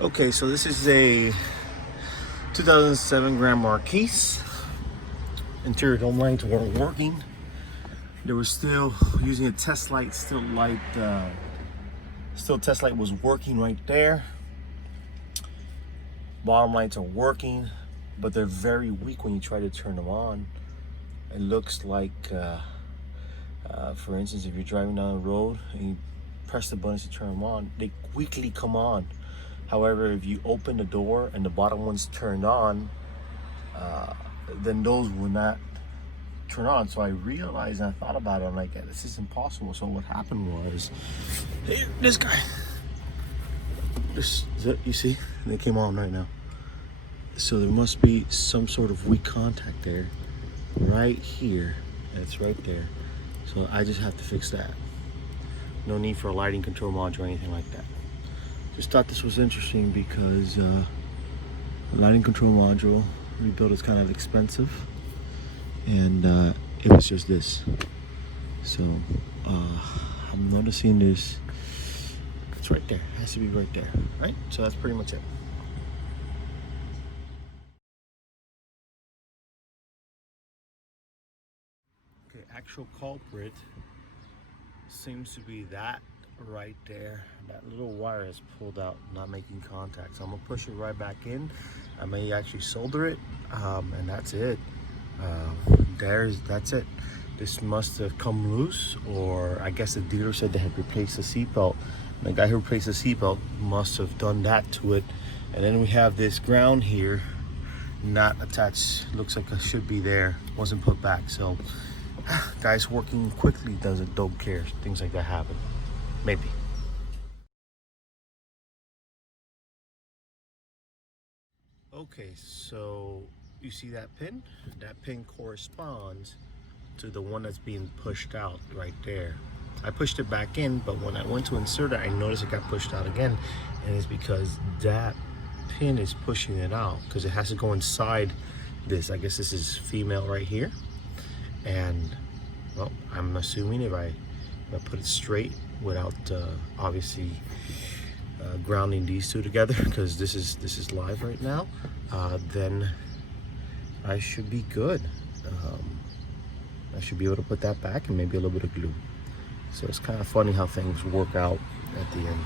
Okay, so this is a 2007 Grand Marquis. Interior dome lights weren't working. They were still using a test light. Still test light was working right there. Bottom lights are working, but they're very weak when you try to turn them on. It looks like, for instance, if you're driving down the road and you press the buttons to turn them on, they quickly come on. However, if you open the door and the bottom one's turned on, then those will not turn on. So I realized and I thought about it. I'm like, this is impossible. So what happened was, this guy, you see, they came on right now. So there must be some sort of weak contact there, right here. That's right there. So I just have to fix that. No need for a lighting control module or anything like that. Just thought this was interesting because the lighting control module rebuild is kind of expensive, and it was just this. So I'm noticing this. It's right there. It has to be right there, right? So that's pretty much it. Okay, actual culprit seems to be that right there. That little wire is pulled out, not making contact. So I'm gonna push it right back in. I may actually solder it, and that's it. That's it. This must have come loose, or I guess the dealer said they had replaced the seatbelt. The guy who replaced the seatbelt must have done that to it. And then we have this ground here, not attached. Looks like it should be there. Wasn't put back. So guys working quickly don't care. Things like that happen. Maybe. Okay, so you see that pin? That pin corresponds to the one that's being pushed out right there. I pushed it back in, but when I went to insert it, I noticed it got pushed out again, and it's because that pin is pushing it out, because it has to go inside this. I guess this is female right here, and well, I'm assuming if I put it straight without obviously grounding these two together, because this is live right now, then I should be good. I should be able to put that back and maybe a little bit of glue. So it's kind of funny how things work out at the end.